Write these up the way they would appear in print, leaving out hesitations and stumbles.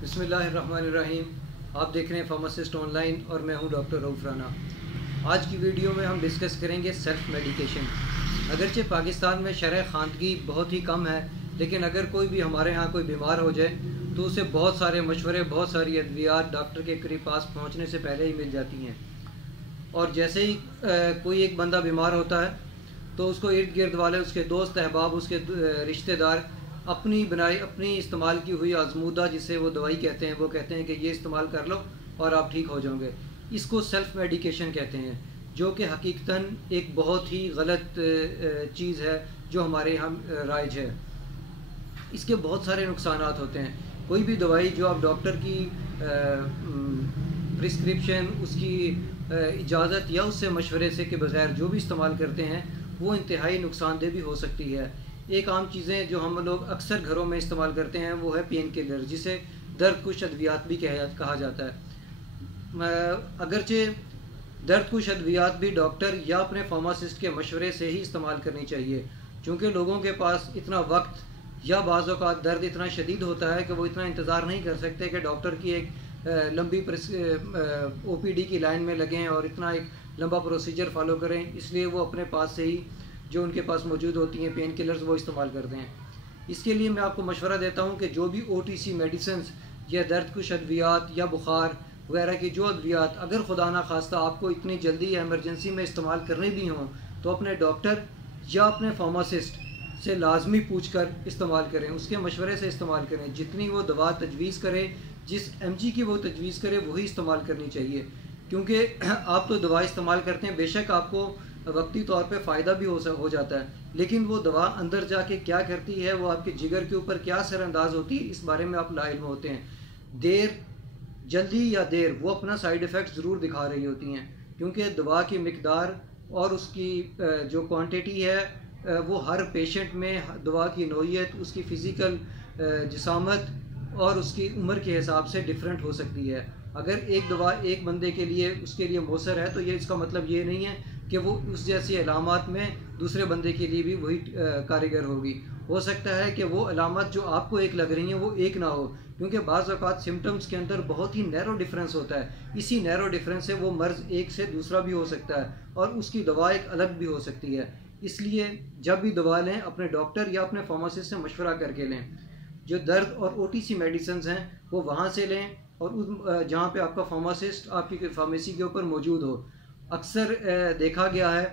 बिस्मिल्लाहिर्रहमानिर्रहीम। आप देख रहे हैं फार्मासिस्ट ऑनलाइन और मैं हूं डॉक्टर रऊफ राना। आज की वीडियो में हम डिस्कस करेंगे सेल्फ मेडिकेशन। अगरचे पाकिस्तान में शरह खानगी बहुत ही कम है, लेकिन अगर कोई भी हमारे यहाँ कोई बीमार हो जाए तो उसे बहुत सारे मशवरे, बहुत सारी अद्वियात डॉक्टर के करीब पास पहुँचने से पहले ही मिल जाती हैं। और जैसे ही कोई एक बंदा बीमार होता है तो उसको इर्द गिर्द वाले, उसके दोस्त अहबाब, उसके रिश्तेदार अपनी बनाई, अपनी इस्तेमाल की हुई आजमूदा, जिसे वो दवाई कहते हैं, वो कहते हैं कि ये इस्तेमाल कर लो और आप ठीक हो जाओगे। इसको सेल्फ मेडिकेशन कहते हैं, जो कि हकीकतन एक बहुत ही गलत चीज़ है जो हमारे यहाँ राइज है। इसके बहुत सारे नुकसानात होते हैं। कोई भी दवाई जो आप डॉक्टर की प्रिस्क्रिप्शन, उसकी इजाज़त या उससे मशवरे से के बगैर जो भी इस्तेमाल करते हैं वो इंतहाई नुकसानदेह भी हो सकती है। एक आम चीज़ें जो हम लोग अक्सर घरों में इस्तेमाल करते हैं वो है पेन किलर, जिसे दर्द कुश अद्वियात भी कहा जाता है। अगरचे दर्द कुश अद्वियात भी डॉक्टर या अपने फार्मासिस्ट के मशवरे से ही इस्तेमाल करनी चाहिए, क्योंकि लोगों के पास इतना वक्त या बाज़ औक़ात दर्द इतना शदीद होता है कि वो इतना इंतज़ार नहीं कर सकते कि डॉक्टर की एक लंबी OPD की लाइन में लगें और इतना एक लंबा प्रोसीजर फॉलो करें। इसलिए वो अपने पास से ही जो उनके पास मौजूद होती हैं पेन किलर्स वो इस्तेमाल करते हैं। इसके लिए मैं आपको मशवरा देता हूं कि जो भी OTC मेडिसिन या दर्द कुश अद्वियात या बुखार वगैरह की जो अद्वियात अगर खुदा ना खास्ता आपको इतनी जल्दी या एमरजेंसी में इस्तेमाल करनी भी हों तो अपने डॉक्टर या अपने फार्मासिस्ट से लाजमी पूछ कर इस्तेमाल करें, उसके मशवरे से इस्तेमाल करें। जितनी वो दवा तजवीज़ करे, जिस mg की वो तजवीज़ करे वही इस्तेमाल करनी चाहिए, क्योंकि आप तो दवा इस्तेमाल करते हैं, बेशक आपको वक्ती तौर पे फ़ायदा भी हो जाता है, लेकिन वो दवा अंदर जाके क्या करती है, वो आपके जिगर के ऊपर क्या असरअंदाज होती है, इस बारे में आप लाइल्म होते हैं। जल्दी या देर वो अपना साइड इफ़ेक्ट ज़रूर दिखा रही होती हैं, क्योंकि दवा की मिकदार और उसकी जो क्वांटिटी है वो हर पेशेंट में दवा की नौइयत, उसकी फ़िज़िकल जिसामत और उसकी उम्र के हिसाब से डिफरेंट हो सकती है। अगर एक दवा एक बंदे के लिए उसके लिए मौसर है तो ये इसका मतलब ये नहीं है कि वो उस जैसी अलामत में दूसरे बंदे के लिए भी वही कारीगर होगी। हो सकता है कि वो अलामत जो आपको एक लग रही हैं वो एक ना हो, क्योंकि बाज़ औक़ात सिम्टम्स के अंदर बहुत ही नैरो डिफरेंस होता है। इसी नैरो डिफरेंस से वो मर्ज़ एक से दूसरा भी हो सकता है और उसकी दवा एक अलग भी हो सकती है। इसलिए जब भी दवा लें अपने डॉक्टर या अपने फार्मासिस्ट से मशवरा करके लें। जो दर्द और OTC मेडिसिन हैं वो वहाँ से लें और उस जहाँ पे आपका फार्मासिस्ट आपकी फार्मेसी के ऊपर मौजूद हो। अक्सर देखा गया है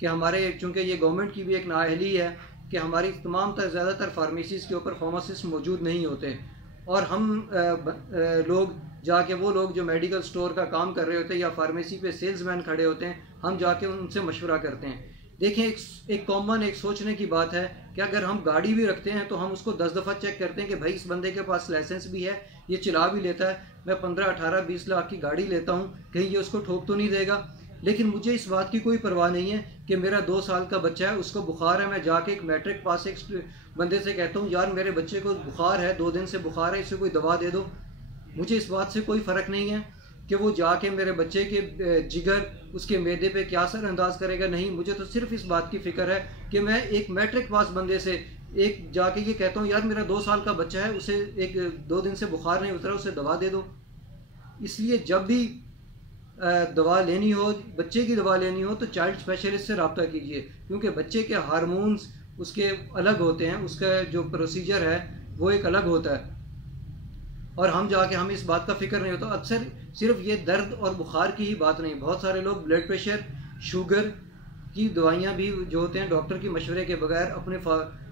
कि हमारे, चूँकि ये गवर्नमेंट की भी एक नाअहली है कि हमारी तमाम ज़्यादातर फार्मेसीज़ के ऊपर फार्मासिस्ट मौजूद नहीं होते, और हम लोग जाके, वो लोग जो मेडिकल स्टोर का काम कर रहे होते हैं या फार्मेसी पे सेल्समैन खड़े होते हैं, हम जाके उनसे मशवरा करते हैं। देखें, एक कॉमन एक सोचने की बात है कि अगर हम गाड़ी भी रखते हैं तो हम उसको 10 दफ़ा चेक करते हैं कि भाई इस बंदे के पास लाइसेंस भी है, ये चला भी लेता है, मैं 15, 18, 20 लाख की गाड़ी लेता हूँ, कहीं ये उसको ठोक तो नहीं देगा। लेकिन मुझे इस बात की कोई परवाह नहीं है कि मेरा 2 साल का बच्चा है, उसको बुखार है, मैं जाके एक मैट्रिक पास एक बंदे से कहता हूँ यार मेरे बच्चे को बुखार है, 2 दिन से बुखार है, इसे कोई दवा दे दो। मुझे इस बात से कोई फ़र्क नहीं है कि वो जाके मेरे बच्चे के जिगर, उसके मैदे पे क्या असर अंदाज करेगा। नहीं, मुझे तो सिर्फ इस बात की फ़िक्र है कि मैं एक मैट्रिक पास बंदे से एक जाके ये कहता हूँ यार मेरा 2 साल का बच्चा है, उसे 1-2 दिन से बुखार नहीं उतरा, उसे दवा दे दो। इसलिए जब भी दवा लेनी हो, बच्चे की दवा लेनी हो, तो चाइल्ड स्पेशलिस्ट से रब्ता कीजिए, क्योंकि बच्चे के हार्मोन्स उसके अलग होते हैं, उसका जो प्रोसीजर है वो एक अलग होता है, और हम जाके हमें इस बात का फिक्र नहीं होता। अक्सर सिर्फ ये दर्द और बुखार की ही बात नहीं, बहुत सारे लोग ब्लड प्रेशर, शुगर की दवाइयाँ भी जो होते हैं डॉक्टर की मशवरे के बगैर अपने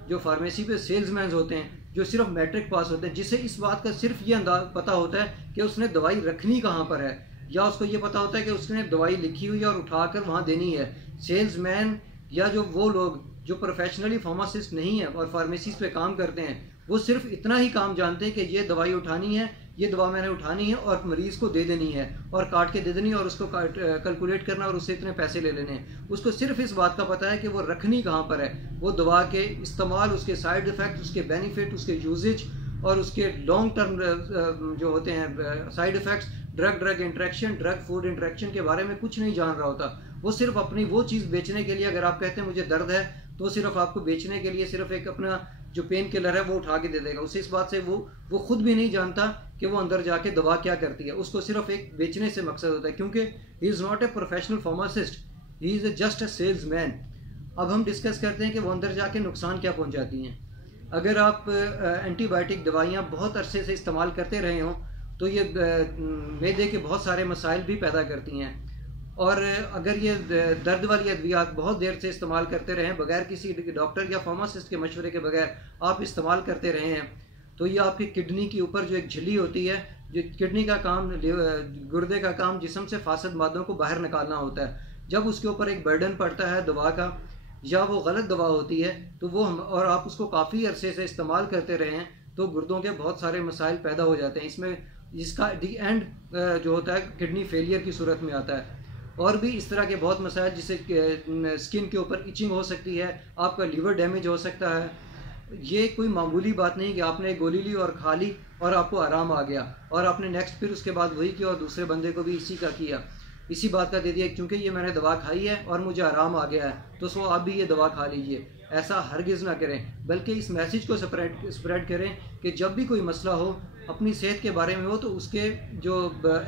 जो फार्मेसी पे सेल्समैन होते हैं, जो सिर्फ मैट्रिक पास होते हैं, जिसे इस बात का सिर्फ ये अंदाज पता होता है कि उसने दवाई रखनी कहाँ पर है, या उसको ये पता होता है कि उसने दवाई लिखी हुई है और उठाकर वहाँ देनी है। सेल्समैन या जो वो लोग जो प्रोफेशनली फार्मासिस्ट नहीं है और फार्मेसीज पे काम करते हैं, वो सिर्फ इतना ही काम जानते हैं कि ये दवाई उठानी है, ये दवा मैंने उठानी है और मरीज़ को दे देनी है और काट के दे देनी है और उसको कैलकुलेट करना और उससे इतने पैसे ले लेने हैं। उसको सिर्फ इस बात का पता है कि वो रखनी कहाँ पर है, वो दवा के इस्तेमाल, उसके साइड इफ़ेक्ट, उसके बेनिफिट, उसके यूजेज और उसके लॉन्ग टर्म जो होते हैं side effects, drug interaction, drug food interaction के बारे में कुछ नहीं जान रहा होता। वो सिर्फ अपनी वो चीज़ बेचने के लिए, अगर आप कहते हैं मुझे दर्द है, तो सिर्फ आपको बेचने के लिए सिर्फ एक अपना जो पेन किलर है वो उठा के दे देगा। उसे इस बात से वो खुद भी नहीं जानता कि वो अंदर जाके दवा क्या करती है, उसको सिर्फ एक बेचने से मकसद होता है, क्योंकि he is not a professional pharmacist, he is just a salesman. अब हम डिस्कस करते हैं कि वो अंदर जाके नुकसान क्या पहुंचाती हैं। अगर आप एंटीबायोटिक दवाइयाँ बहुत अरसे से इस्तेमाल करते रहे हों तो ये मैदे के बहुत सारे मसाइल भी पैदा करती हैं, और अगर ये दर्द वाली अद्वियात बहुत देर से इस्तेमाल करते रहें बगैर किसी डॉक्टर या फार्मासिस्ट के मशवरे के बगैर आप इस्तेमाल करते रहे हैं, तो ये आपकी किडनी के ऊपर जो एक झिल्ली होती है, जो किडनी का काम, गुर्दे का काम जिस्म से फासद मादों को बाहर निकालना होता है, जब उसके ऊपर एक बर्डन पड़ता है दवा का या वो गलत दवा होती है तो वो और आप उसको काफ़ी अरसे से इस्तेमाल करते रहे हैं तो गुर्दों के बहुत सारे मसाइल पैदा हो जाते हैं। इसमें इसका दी एंड जो होता है किडनी फेलियर की सूरत में आता है। और भी इस तरह के बहुत मसाइल, जिससे स्किन के ऊपर इचिंग हो सकती है, आपका लीवर डैमेज हो सकता है। ये कोई मामूली बात नहीं कि आपने गोली ली और खा ली और आपको आराम आ गया और आपने नेक्स्ट फिर उसके बाद वही किया और दूसरे बंदे को भी इसी का किया, इसी बात का दे दिया क्योंकि ये मैंने दवा खाई है और मुझे आराम आ गया है तो सो आप भी ये दवा खा लीजिए। ऐसा हरगिज़ ना करें, बल्कि इस मैसेज को स्प्रेड करें कि जब भी कोई मसला हो, अपनी सेहत के बारे में हो, तो उसके जो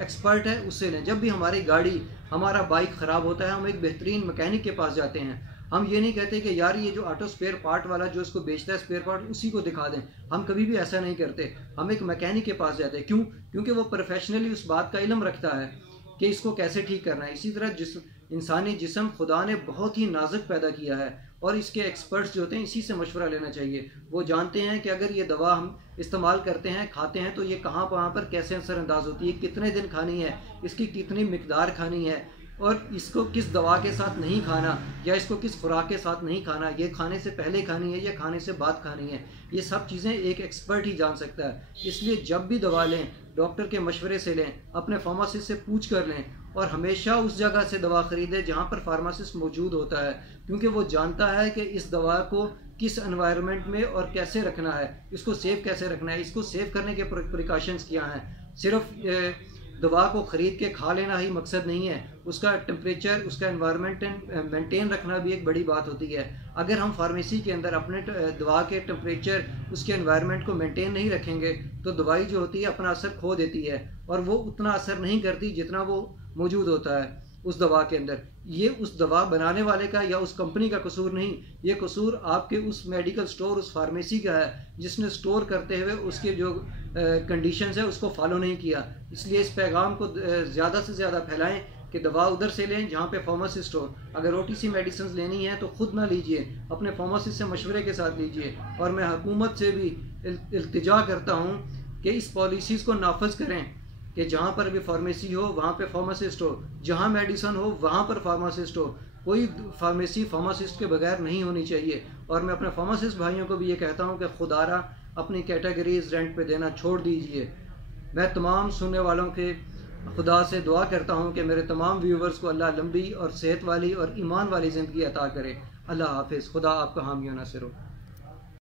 एक्सपर्ट है उससे लें। जब भी हमारी गाड़ी, हमारा बाइक ख़राब होता है हम एक बेहतरीन मैकेनिक के पास जाते हैं। हम ये नहीं कहते कि यार ये जो ऑटो स्पेयर पार्ट वाला जो इसको बेचता है स्पेयर पार्ट उसी को दिखा दें, हम कभी भी ऐसा नहीं करते। हम एक मैकेनिक के पास जाते हैं। क्यों? क्योंकि वो प्रोफेशनली उस बात का इल्म रखता है कि इसको कैसे ठीक करना है। इसी तरह इंसानी जिस्म खुदा ने बहुत ही नाजुक पैदा किया है और इसके एक्सपर्ट्स जो होते हैं इसी से मशवरा लेना चाहिए। वो जानते हैं कि अगर ये दवा हम इस्तेमाल करते हैं, खाते हैं, तो ये कहाँ पर कैसे असरअंदाज होती है, कितने दिन खानी है, इसकी कितनी मिकदार खानी है और इसको किस दवा के साथ नहीं खाना या इसको किस खुराक के साथ नहीं खाना, ये खाने से पहले खानी है या खाने से बाद खानी है, ये सब चीज़ें एक एक्सपर्ट ही जान सकता है। इसलिए जब भी दवा लें डॉक्टर के मशवरे से लें, अपने फार्मासिस्ट से पूछ कर लें और हमेशा उस जगह से दवा ख़रीदें जहाँ पर फार्मासिस्ट मौजूद होता है, क्योंकि वो जानता है कि इस दवा को किस एनवायरनमेंट में और कैसे रखना है, इसको सेव कैसे रखना है, इसको सेव करने के प्रिकॉशंस क्या हैं। सिर्फ दवा को ख़रीद के खा लेना ही मकसद नहीं है, उसका टेम्परेचर, उसका एनवायरनमेंट मेंटेन रखना भी एक बड़ी बात होती है। अगर हम फार्मेसी के अंदर अपने दवा के टेम्परेचर, उसके एनवायरनमेंट को मेंटेन नहीं रखेंगे तो दवाई जो होती है अपना असर खो देती है और वो उतना असर नहीं करती जितना वो मौजूद होता है उस दवा के अंदर। ये उस दवा बनाने वाले का या उस कंपनी का कसूर नहीं, ये कसूर आपके उस मेडिकल स्टोर, उस फार्मेसी का है जिसने स्टोर करते हुए उसके जो कंडीशंस है उसको फॉलो नहीं किया। इसलिए इस पैगाम को ज़्यादा से ज़्यादा फैलाएं कि दवा उधर से लें जहाँ पे फार्मासिस्ट हो। अगर OTC मेडिसिन लेनी है तो ख़ुद ना लीजिए, अपने फार्मासिस्ट से मशवरे के साथ लीजिए। और मैं हुकूमत से भी इल्तिजा करता हूँ कि इस पॉलिसीज़ को नाफज करें कि जहाँ पर भी फार्मेसी हो वहाँ पे फार्मासिस्ट हो, जहाँ मेडिसिन हो वहाँ पर फार्मासिस्ट हो। कोई फार्मेसी फार्मासिस्ट के बगैर नहीं होनी चाहिए। और मैं अपने फार्मासिस्ट भाइयों को भी ये कहता हूँ कि खुदारा अपनी कैटेगरीज रेंट पे देना छोड़ दीजिए। मैं तमाम सुनने वालों के खुदा से दुआ करता हूँ कि मेरे तमाम व्यूवर्स को अल्लाह लंबी और सेहत वाली और ईमान वाली ज़िंदगी अता करे। अल्लाह हाफिज़। खुदा आपका हामी और नासिर हो।